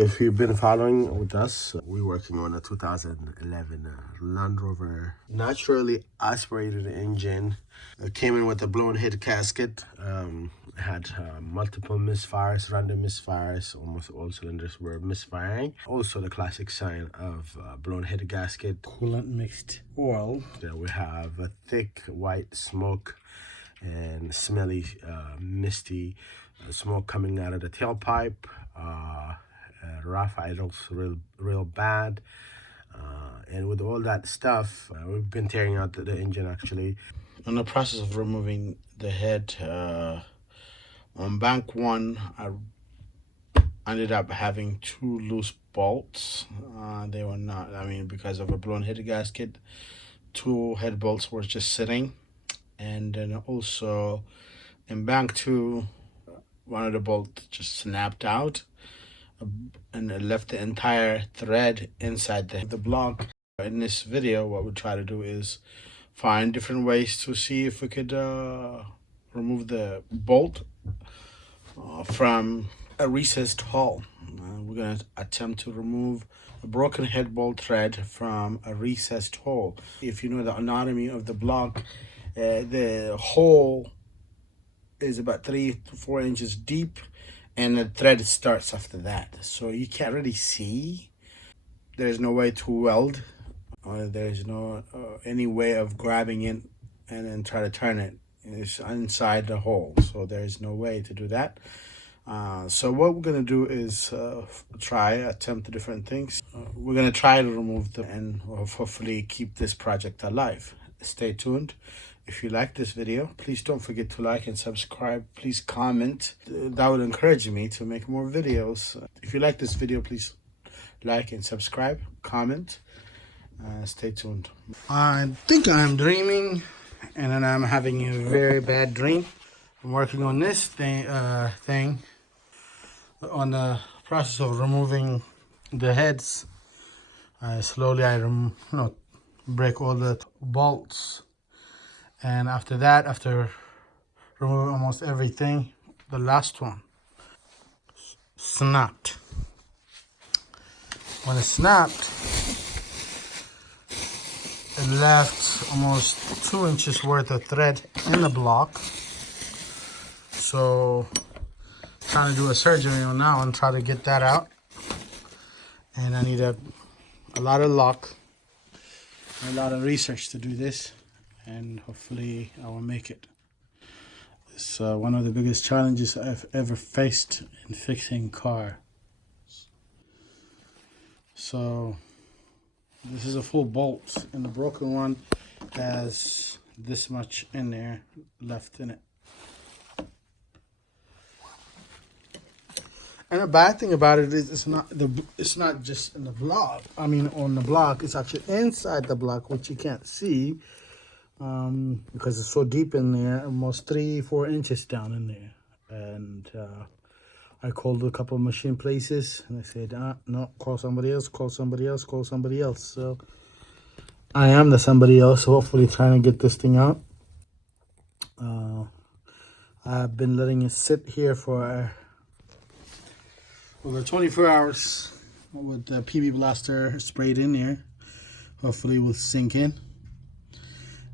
If you've been following with us, we're working on a 2011 Land Rover naturally aspirated engine. It came in with a blown head gasket. Had multiple misfires, random misfires. Almost all cylinders were misfiring. Also the classic sign of blown head gasket. Coolant mixed oil. There we have a thick white smoke and smelly, misty smoke coming out of the tailpipe. Rough idles real bad, and with all that stuff, we've been tearing out the engine actually. In the process of removing the head, on bank one, I ended up having 2 loose bolts. They were not, because of a blown head gasket, 2 head bolts were just sitting. And then also in bank 2, one of the bolts just snapped out and it left the entire thread inside the block. In this video, what we try to do is find different ways to see if we could remove the bolt from a recessed hole. We're going to attempt to remove a broken head bolt thread from a recessed hole. If you know the anatomy of the block, the hole is about 3 to 4 inches deep, and the thread starts after that, so you can't really see. There's no way to weld, or there's no any way of grabbing it and then try to turn it. It's inside the hole, so there's no way to do that. So what we're gonna do is attempt different things. We're gonna try to remove them and hopefully keep this project alive. Stay tuned. If you like this video, please don't forget to like and subscribe. Please comment. That would encourage me to make more videos. If you like this video, please like and subscribe, comment. Stay tuned. I think I'm dreaming, and then I'm having a very bad dream. I'm working on this thing on the process of removing the heads. Slowly I break all the bolts. And after that, after removing almost everything, the last one snapped. When it snapped, it left almost 2 inches worth of thread in the block. So, trying to do a surgery on now and try to get that out. And I need a lot of luck, a lot of research to do this. And hopefully I will make it. It's one of the biggest challenges I've ever faced in fixing cars. So this is a full bolt, and the broken one has this much in there left in it. And the bad thing about it is it's not just in the block. On the block, it's actually inside the block, which you can't see. Because it's so deep in there, almost 3-4 inches down in there. And I called a couple of machine places, and they said, no, call somebody else, call somebody else, call somebody else. So I am the somebody else, hopefully trying to get this thing out. I've been letting it sit here for over 24 hours with the PB blaster sprayed in there. Hopefully it will sink in.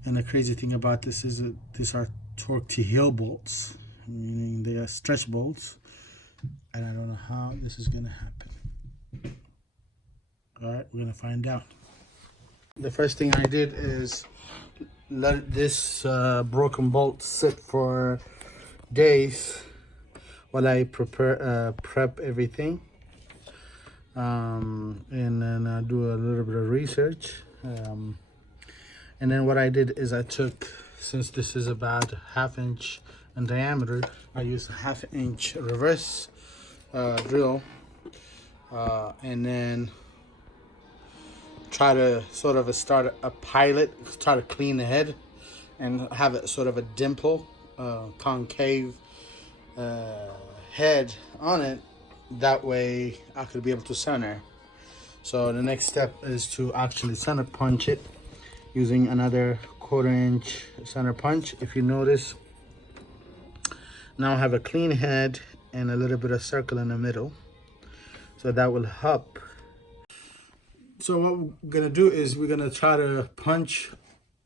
And the crazy thing about this is that these are torque to heel bolts, meaning they are stretch bolts, and I don't know how this is gonna happen. All right, we're gonna find out. The first thing I did is let this broken bolt sit for days while I prep everything, and then do a little bit of research. And then what I did is I took, since this is about 1/2 inch in diameter, I used a 1/2 inch reverse drill, and then try to sort of start a pilot, try to clean the head and have it sort of a dimple, concave head on it. That way I could be able to center. So the next step is to actually center punch it using another 1/4 inch center punch. If you notice, now I have a clean head and a little bit of circle in the middle. so that will help. So what we're gonna do is we're gonna try to punch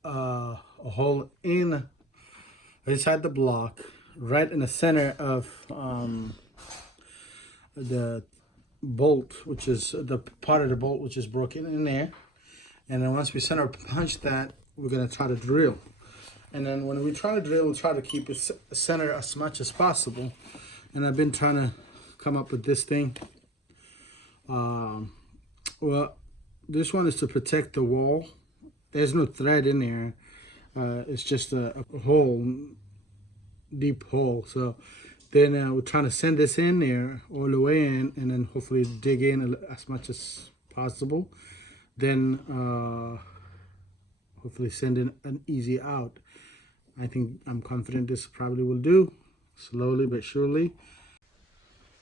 a hole inside the block, right in the center of the bolt, which is the part of the bolt which is broken in there. And then once we center punch that, we're gonna try to drill. And then when we try to drill, we'll try to keep it center as much as possible. And I've been trying to come up with this thing. Well, this one is to protect the wall. There's no thread in there. It's just a hole, deep hole. So then we're trying to send this in there all the way in, and then hopefully dig in as much as possible. Then hopefully send in an easy out. I'm confident this probably will do, slowly but surely.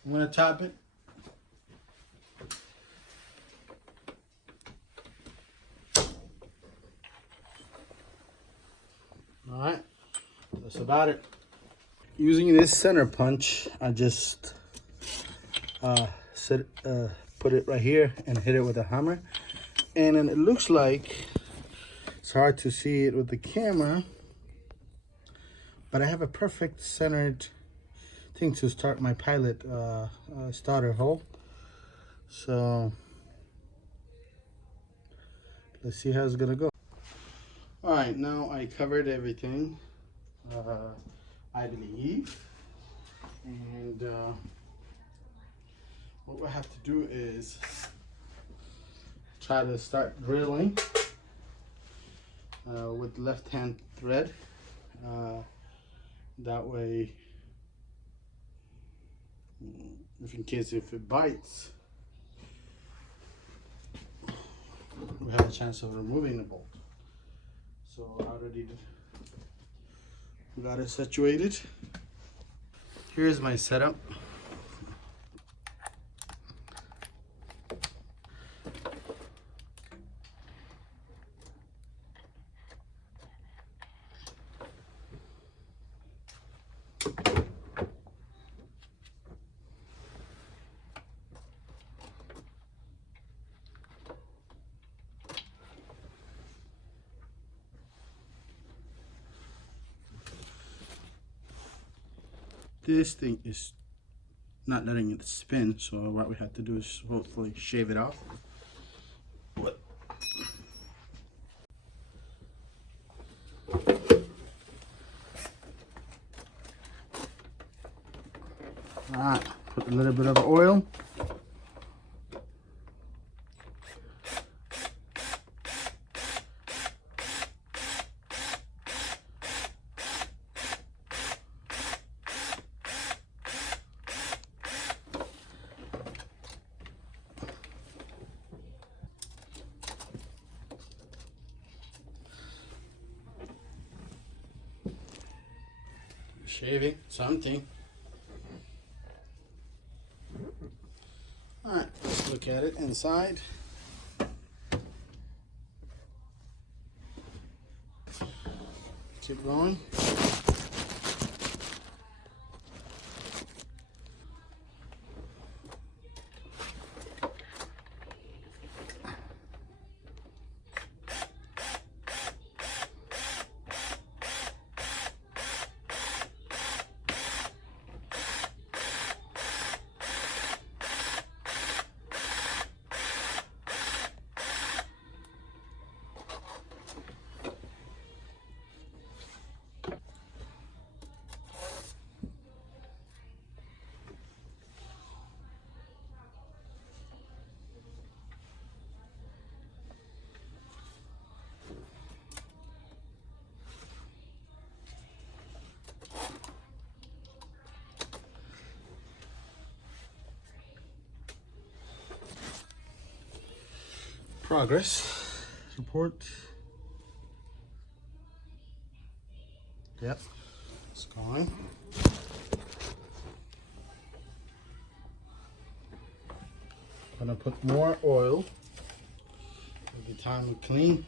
I'm gonna top it. All right, that's about it. Using this center punch, I just put it right here and hit it with a hammer. And then it looks like, it's hard to see it with the camera, but I have a perfect centered thing to start my pilot starter hole. So let's see how it's gonna go. All right, now I covered everything, I believe. And what we have to do is try to start drilling with left hand thread. That way, if it bites, we have a chance of removing the bolt. So I already got it situated. Here's my setup. This thing is not letting it spin, so what we have to do is hopefully shave it off. Alright, put a little bit of oil. Shaving something. All right, let's look at it inside. Keep going. Progress report. Yep, it's going. I'm gonna put more oil every time we clean.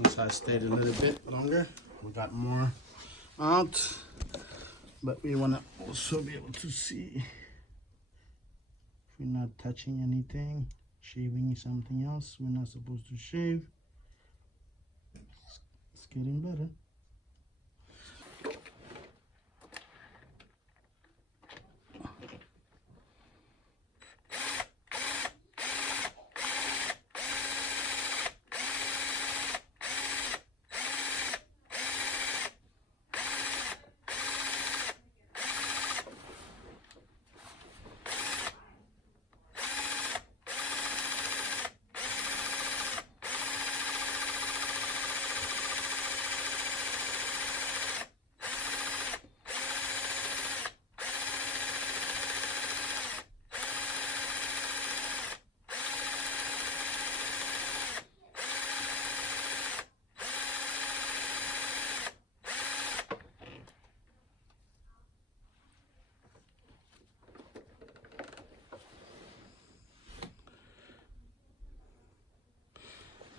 Since I stayed a little bit longer, we got more out, but we want to also be able to see if we're not touching anything, shaving something else we're not supposed to shave. It's getting better.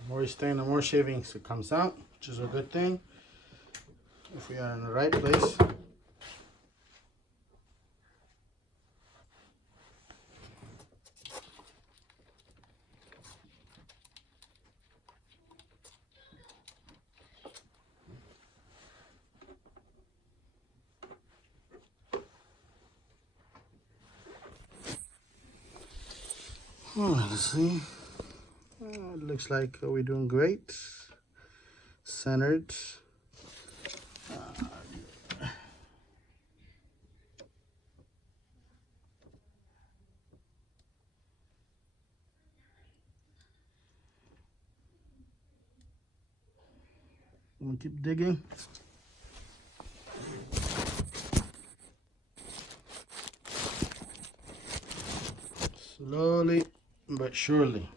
The more you stay, the more shavings it comes out, which is a good thing if we are in the right place. Alright, let's see. It looks like we're doing great. Centered. I'm gonna keep digging. Slowly but surely.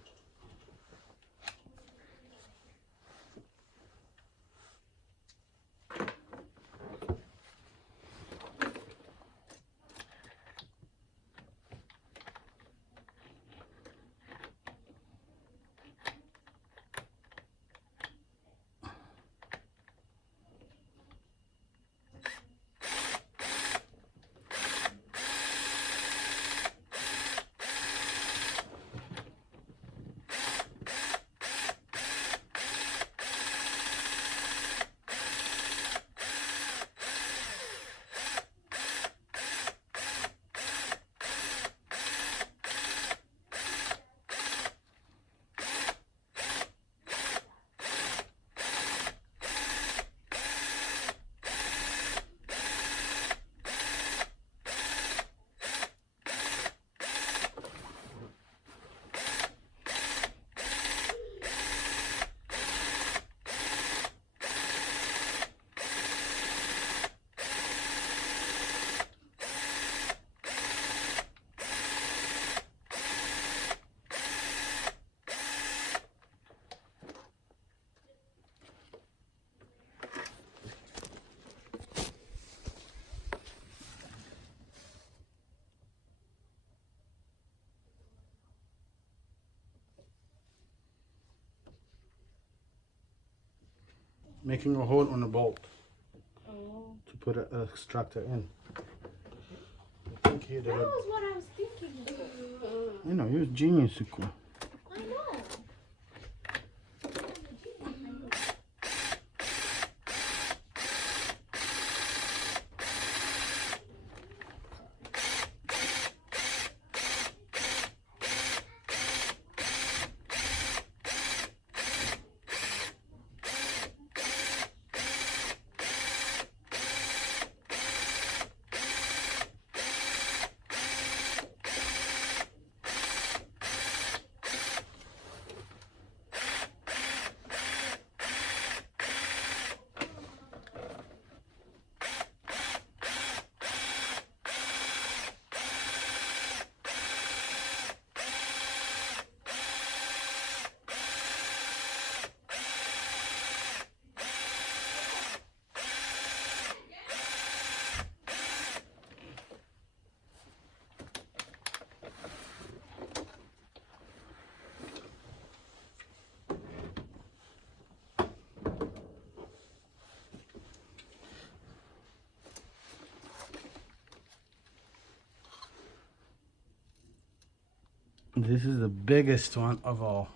Making a hole on a bolt to put an extractor in. I think he did That it. was what I was thinking. You know, you're a genius, Suko. I know. This is the biggest one of all.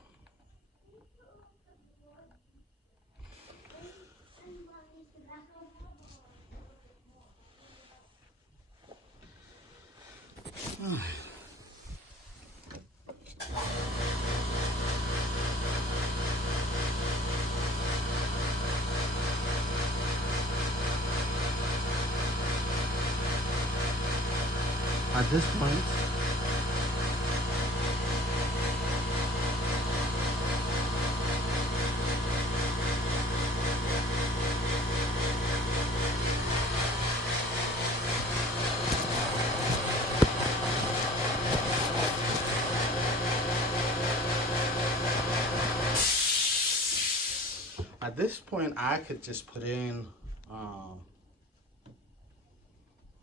At this point, I could just put in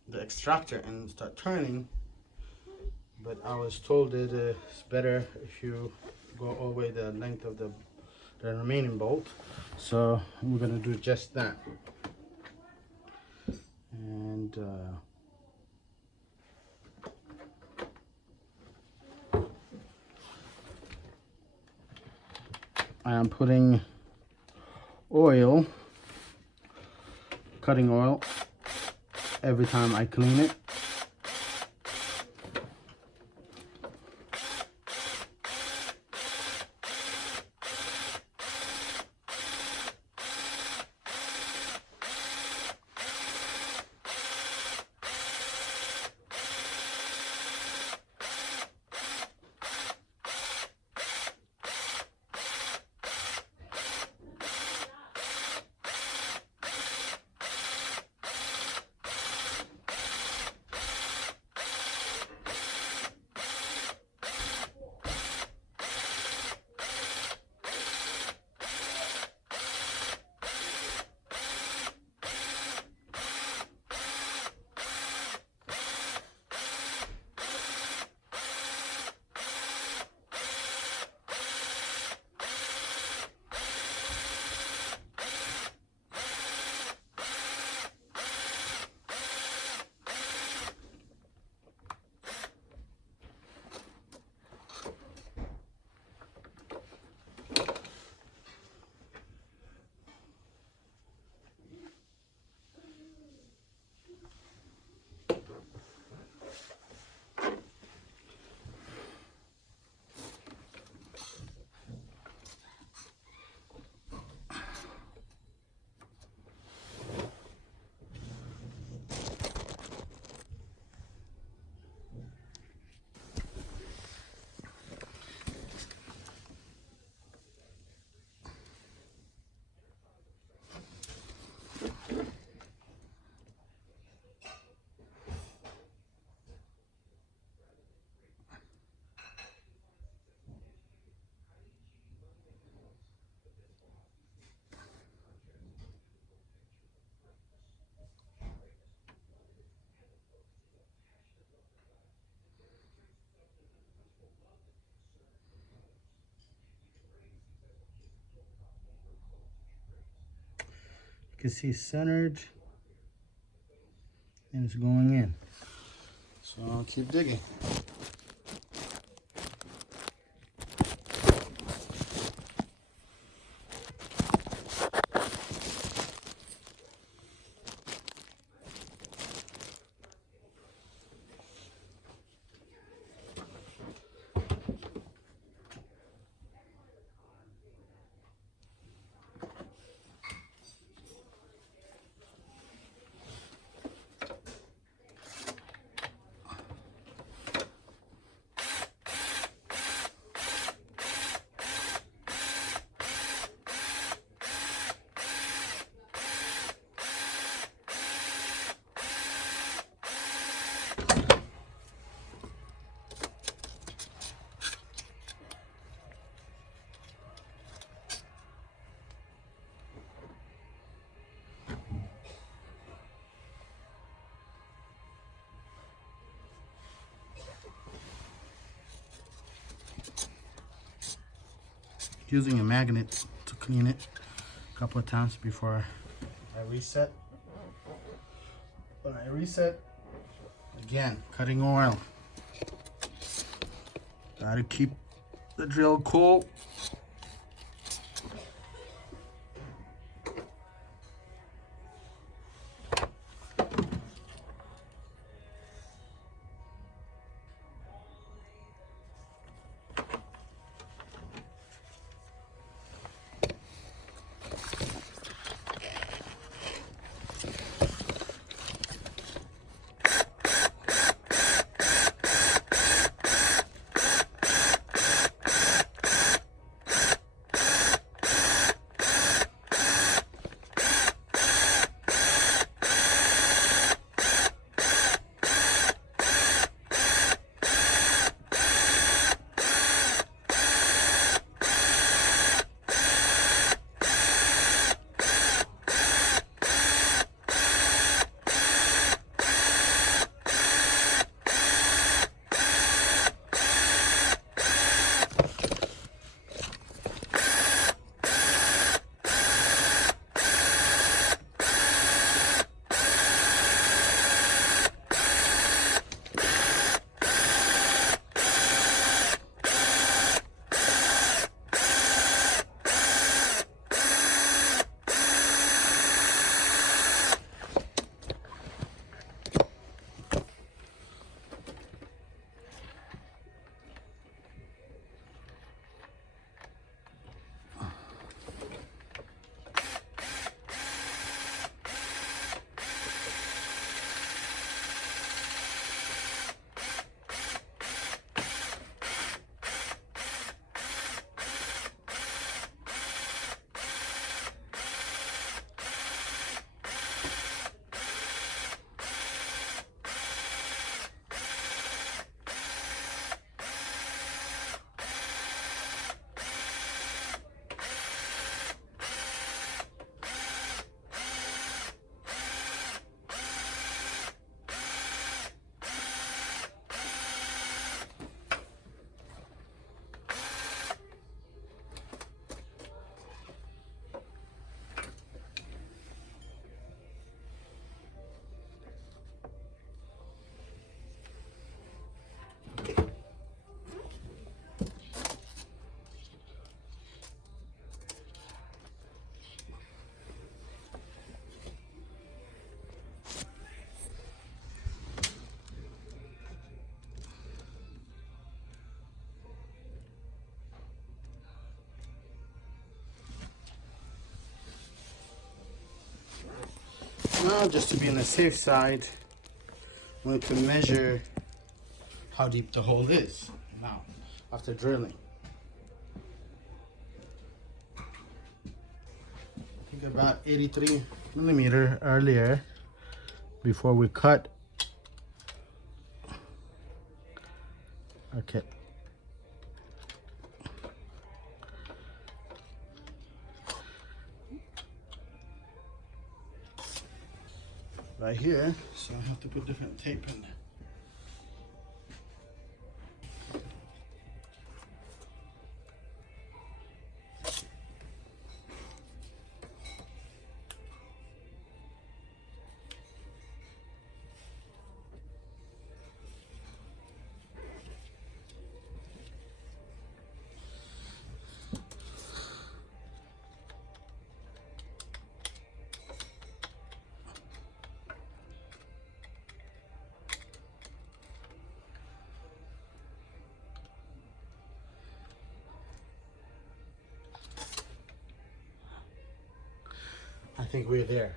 the extractor and start turning, but I was told that it's better if you go all the way the length of the remaining bolt, so we're gonna do just that. And I am putting oil, cutting oil, every time I clean it. You can see centered and it's going in. So I'll keep digging. Using a magnet to clean it a couple of times before I reset. When I reset, again, cutting oil Gotta keep the drill cool. Now, just to be on the safe side, I'm going to measure how deep the hole is now after drilling. I think about 83 millimeter earlier before we cut. Okay. Right here, so I have to put different tape in there. I think we're there.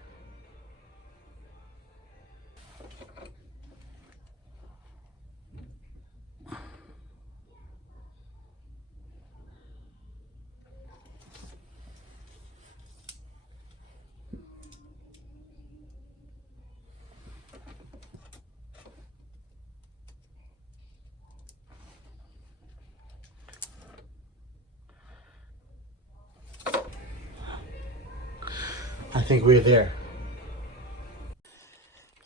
I think we're there.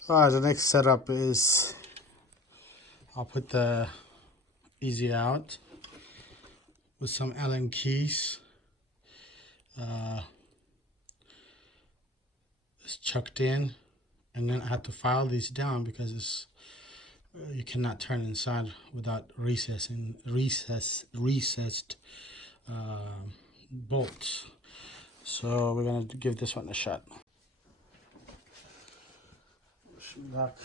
Alright, the next setup is I'll put the easy out with some Allen keys. It's chucked in, and then I have to file these down because it's You cannot turn inside without recessed bolts. So we're gonna give this one a shot. Lock.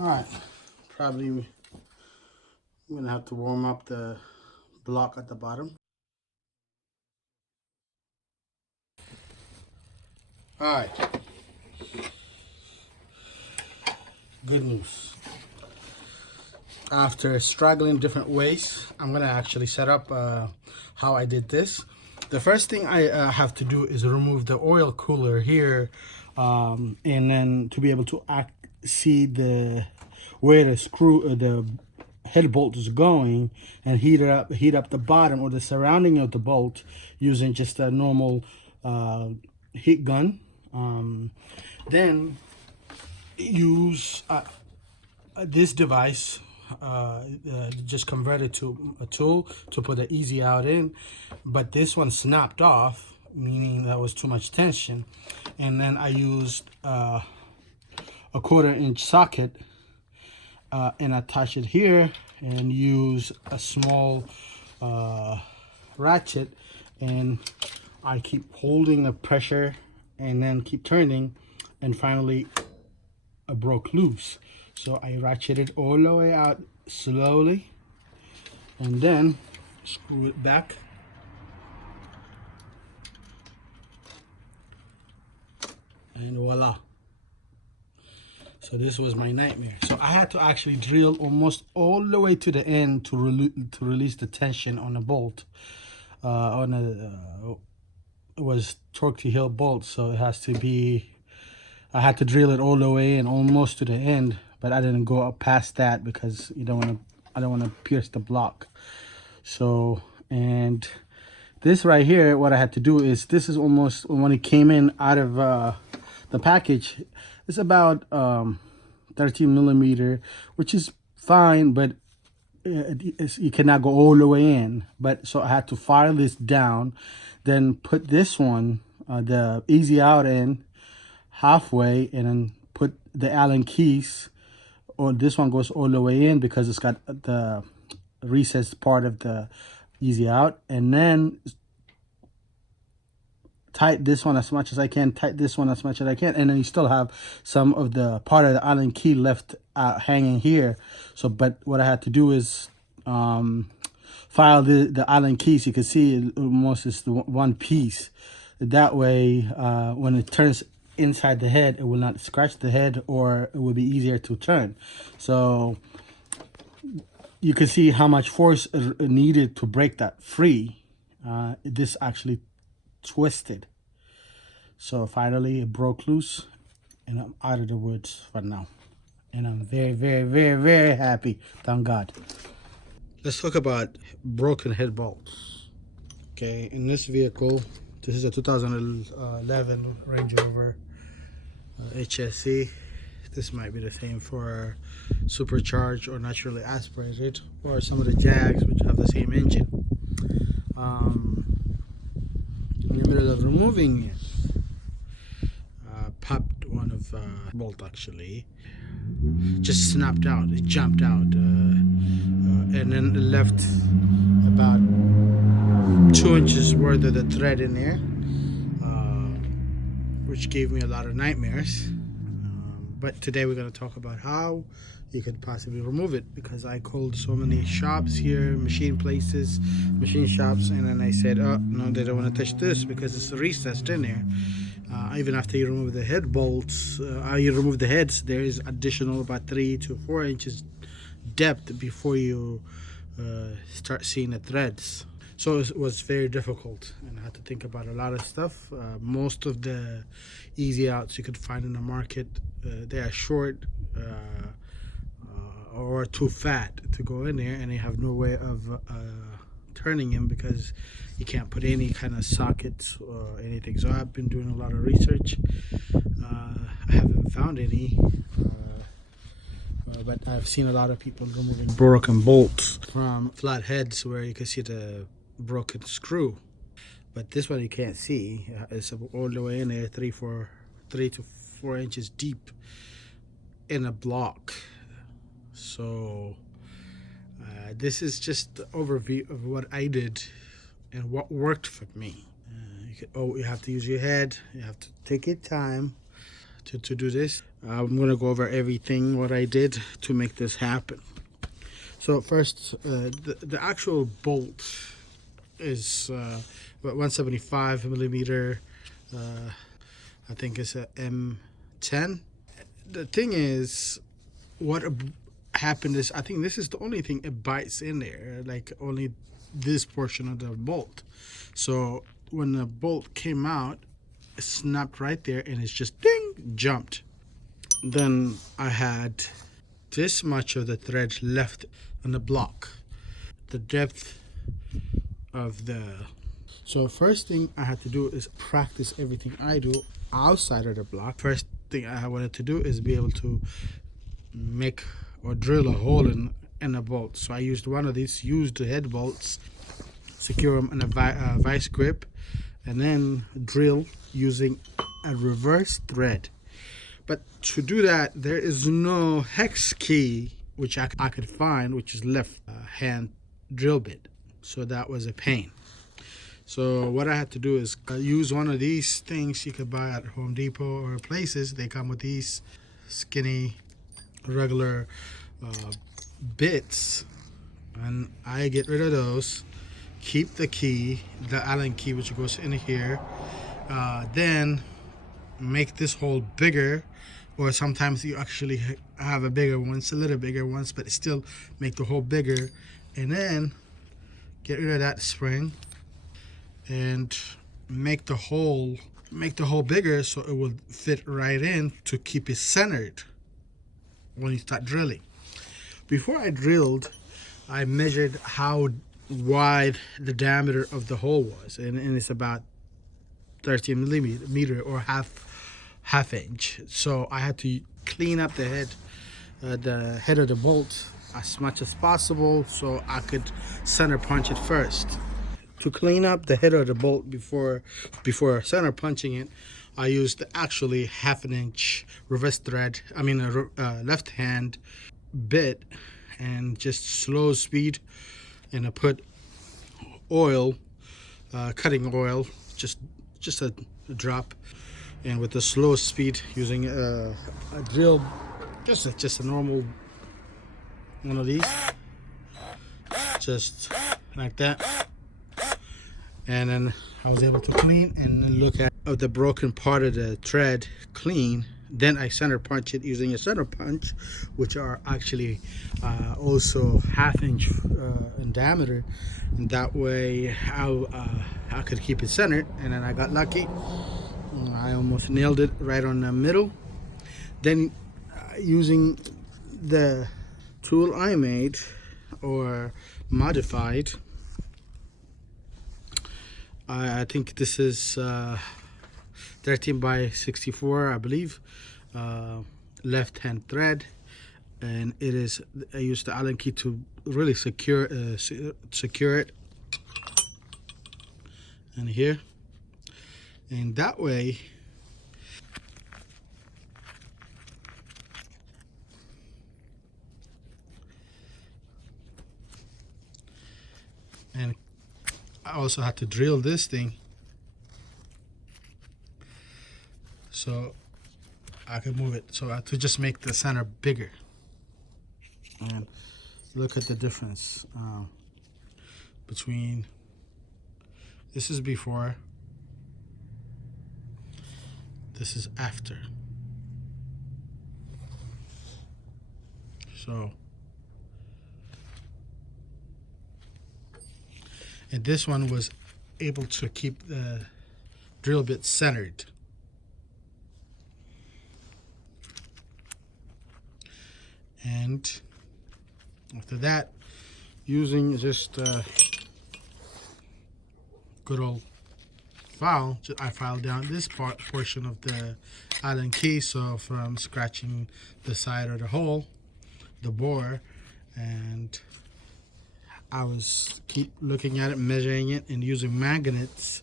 All right, probably I'm gonna have to warm up the block at the bottom. All right, good news. After struggling different ways, I'm gonna actually set up how I did this. The first thing I have to do is remove the oil cooler here, and then to be able to see where the screw the head bolt is going, and heat up the bottom or the surrounding of the bolt using just a normal heat gun. Then use this device, just converted to a tool to put the easy out in, but this one snapped off, meaning that was too much tension. And then I used a 1/4-inch socket and attach it here, and use a small ratchet, and I keep holding the pressure and then keep turning, and finally it broke loose. So I ratcheted all the way out slowly, and then screw it back. And voila. So this was my nightmare. So I had to actually drill almost all the way to the end to release the tension on the bolt. It was torque to heel bolt, so it has to be. I had to drill it all the way and almost to the end, but I didn't go up past that because I don't want to pierce the block. So, and this right here, what I had to do is, this is almost when it came in out of the package. It's about 13 millimeter, which is fine, but you cannot go all the way in. But so I had to file this down, then put this one, the easy out in, halfway, and then put the Allen keys, or this one goes all the way in because it's got the recessed part of the easy out, and then tight this one as much as I can, tight this one as much as I can, and then you still have some of the part of the Allen key left hanging here. So, but what I had to do is file the Allen keys. You can see almost is the one piece. That way, when it turns inside the head, it will not scratch the head, or it will be easier to turn. So you can see how much force needed to break that free. This actually twisted. So finally it broke loose, and I'm out of the woods for now, and I'm very, very, very, very happy. Thank God. Let's talk about broken head bolts. Okay, in this vehicle, this is a 2011 Range Rover HSE. This might be the same for supercharged or naturally aspirated, or some of the Jags which have the same engine. In the middle of removing it, popped one of bolt, actually just snapped out. It jumped out, and then it left about 2 inches worth of the thread in there, which gave me a lot of nightmares. But today we're going to talk about how you could possibly remove it, because I called so many shops here, machine places, machine shops, and then I said, oh no, they don't want to touch this because it's recessed in there. Even after you remove the head bolts, you remove the heads, there is additional about 3 to 4 inches depth before you start seeing the threads. So it was very difficult, and I had to think about a lot of stuff. Most of the easy outs you could find in the market, they are short or too fat to go in there, and they have no way of turning them because you can't put any kind of sockets or anything. So I've been doing a lot of research. I haven't found any, but I've seen a lot of people removing broken bolts from flat heads where you can see the broken screw. But this one you can't see. It's all the way in there, 3 to 4 inches deep in a block. So this is just the overview of what I did and what worked for me. You have to use your head. You have to take your time to do this. I'm going to go over everything what I did to make this happen. So first, the actual bolt is 175 millimeter. I think it's a M10. The thing is, what happened is, I think this is the only thing it bites in there, like only this portion of the bolt. So when the bolt came out, it snapped right there, and it's just ding, jumped. Then I had this much of the thread left on the block. The depth of the... So first thing I had to do is practice everything I do outside of the block. First thing I wanted to do is be able to make or drill a hole in a bolt. So I used one of these used head bolts, secure them in a vice grip, and then drill using a reverse thread. But to do that, there is no hex key which I could find, which is left hand drill bit. So that was a pain. So what I had to do is use one of these things you could buy at Home Depot or places. They come with these skinny, regular bits, and I get rid of those. Keep the key, the Allen key, which goes in here. Then make this hole bigger, or sometimes you actually have a bigger ones, a little bigger ones, but still make the hole bigger. And then get rid of that spring and make the hole bigger so it will fit right in to keep it centered when you start drilling. Before I drilled, I measured how wide the diameter of the hole was, and it's about 13 millimeter or half inch. So I had to clean up the head of the bolt as much as possible so I could center punch it first. To clean up the head of the bolt before center punching it, I used actually 1/2 inch reverse thread, left hand bit, and just slow speed, and I put oil, cutting oil, just a drop, and with the slow speed using a drill, just a normal one of these, just like that. And then I was able to clean and look at the broken part of the thread clean. Then I center punch it using a center punch, which are actually also 1/2 inch in diameter, and that way I could keep it centered. And then I got lucky. I almost nailed it right on the middle. Then using the tool I made or modified, I think this is 13 by 64, I believe, left hand thread, and it is, I used the Allen key to really secure it, and here, and that way and I also had to drill this thing, so I could move it so to just make the center bigger. And look at the difference between, this is before, this is after. So, and this one was able to keep the drill bit centered. And after that, using just good old file, I filed down this portion of the Allen key, so from scratching the side of the hole, the bore, and I was keep looking at it, measuring it, and using magnets.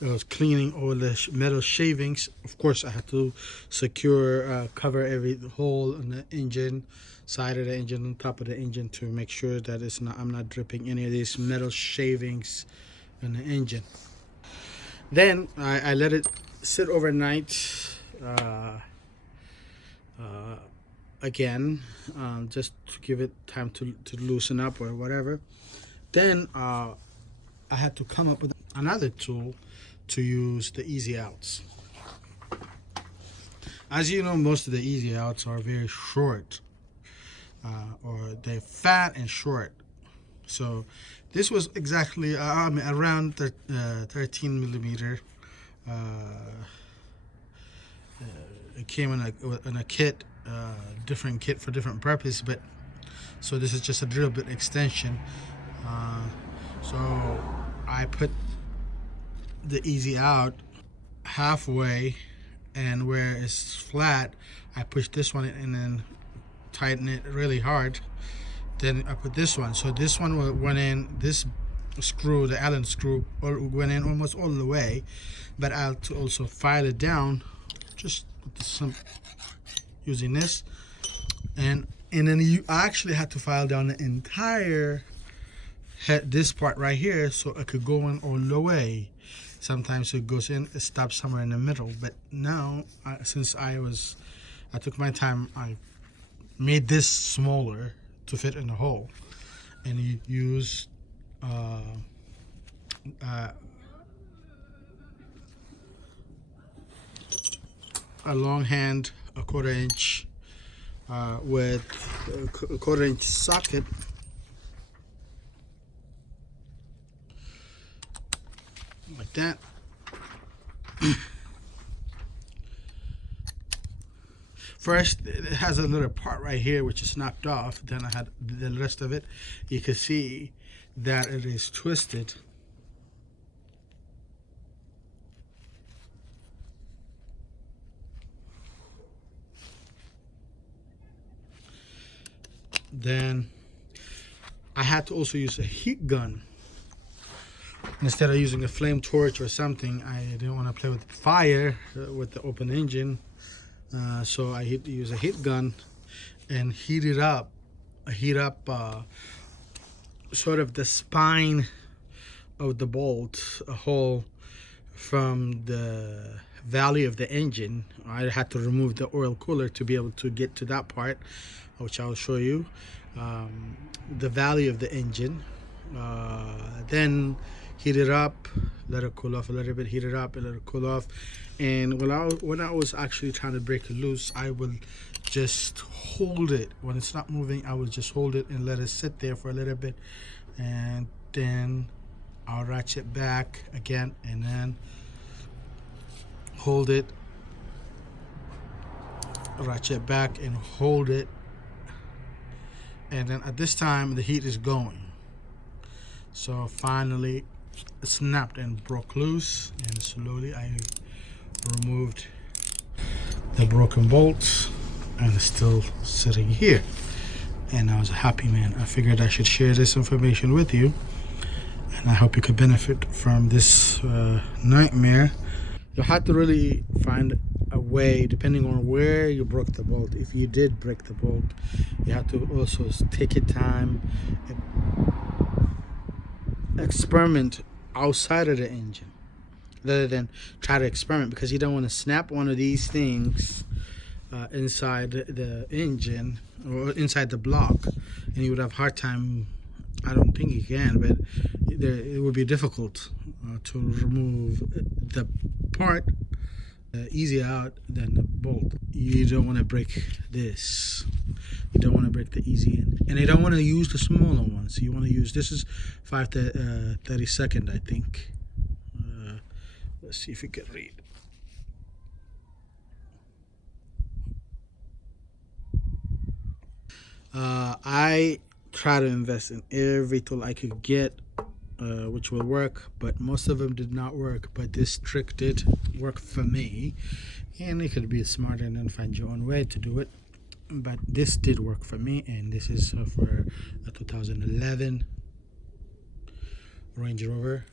I was cleaning all the metal shavings. Of course, I had to secure, cover every hole in the engine, side of the engine, on top of the engine, to make sure that it's not, I'm not dripping any of these metal shavings in the engine. Then I let it sit overnight again, just to give it time to loosen up or whatever. Then I had to come up with another tool to use the easy outs. As you know, most of the easy outs are very short, or they're fat and short. So this was exactly around 13 millimeter. It came in a kit, different kit for different purpose, but so this is just a drill bit extension. So I put the easy out halfway, and where it's flat, I push this one and then tighten it really hard. Then I put this one. So this one went in, this screw, the Allen screw, went in almost all the way, but I'll also file it down just with some, using this, and then you actually had to file down the entire head, this part right here, so it could go in all the way. Sometimes it goes in, it stops somewhere in the middle, but now since I took my time, I made this smaller to fit in the hole, and you use a long hand, a 1/4 inch, with a 1/4 inch socket, like that. First, it has a little part right here which is snapped off. Then I had the rest of it. You can see that it is twisted. Then I had to also use a heat gun. Instead of using a flame torch or something, I didn't want to play with fire with the open engine. So I use a heat gun and heat up sort of the spine of the bolt, a hole from the valley of the engine. I had to remove the oil cooler to be able to get to that part, which I'll show you. The valley of the engine, then heat it up, let it cool off a little bit, heat it up and let it cool off. And when I was actually trying to break it loose, I will just hold it. When it's not moving, I will just hold it and let it sit there for a little bit, and then I'll ratchet back again and then hold it, ratchet back and hold it, and then at this time the heat is going. So finally it snapped and broke loose, and slowly I removed the broken bolts, and it's still sitting here. And I was a happy man. I figured I should share this information with you, and I hope you could benefit from this nightmare. You had to really find a way, depending on where you broke the bolt. If you did break the bolt, you have to also take your time, experiment outside of the engine, rather than try to experiment, because you don't want to snap one of these things inside the engine or inside the block, and you would have hard time. I don't think you can, but it would be difficult to remove the part easier out than the bolt. You don't want to break this. You don't want to break the easy end, and you don't want to use the smaller ones. You want to use, this is 5/32, I think. Let's see if we can read. I try to invest in every tool I could get, which will work, but most of them did not work. But this trick did work for me, and you could be smarter and find your own way to do it. But this did work for me, and this is for a 2011 Range Rover.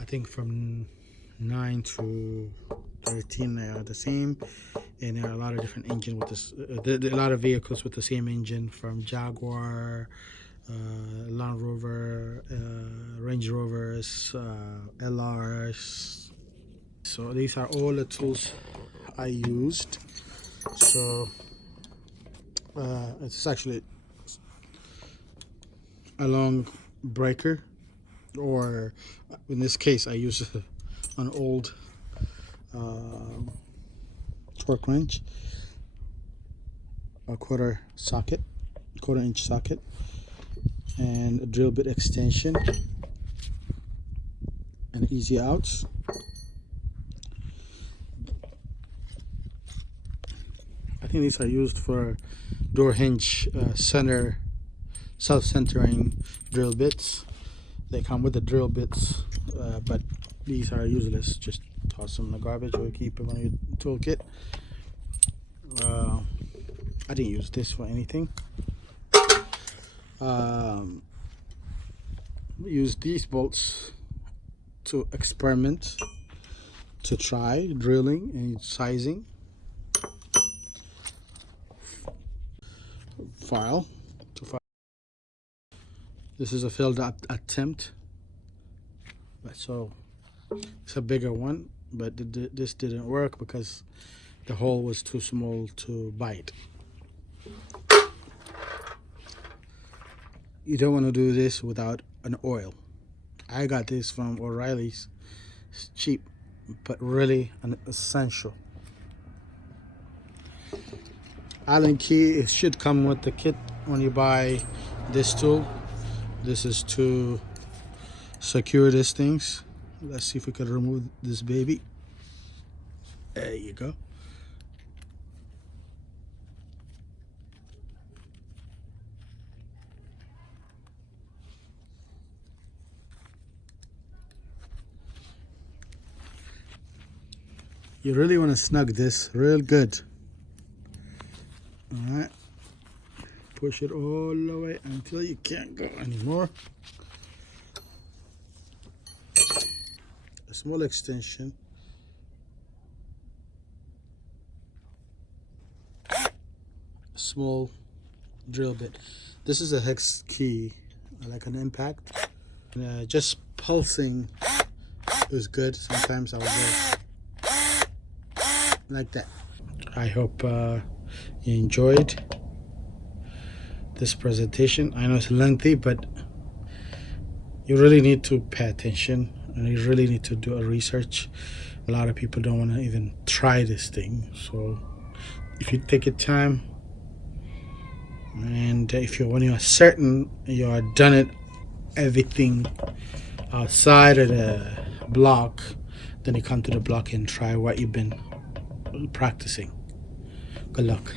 I think from 9 to 13 they are the same, and there are a lot of different engines with this. There are a lot of vehicles with the same engine, from Jaguar, Land Rover, Range Rovers, LRs. So these are all the tools I used. So it's actually a long breaker, or in this case I use an old torque wrench, a quarter inch socket, and a drill bit extension, and easy outs. I think these are used for door hinge self-centering drill bits. They come with the drill bits, but these are useless. Just toss them in the garbage or keep them on your toolkit. I didn't use this for anything. Use these bolts to experiment, to try drilling and sizing. File. This is a failed attempt, so it's a bigger one, but this didn't work because the hole was too small to bite. You don't want to do this without an oil. I got this from O'Reilly's. It's cheap, but really an essential. Allen key, it should come with the kit when you buy this tool. This is to secure these things. Let's see if we can remove this baby. There you go. You really want to snug this real good. All right. Push it all the way until you can't go anymore. A small extension. A small drill bit. This is a hex key, like an impact. Just pulsing is good. Sometimes I'll go like that. I hope you enjoyed this presentation. I know it's lengthy, but you really need to pay attention, and you really need to do a research. A lot of people don't want to even try this thing, so if you take your time, and when you are certain you are done it everything outside of the block, then you come to the block and try what you've been practicing. Good luck.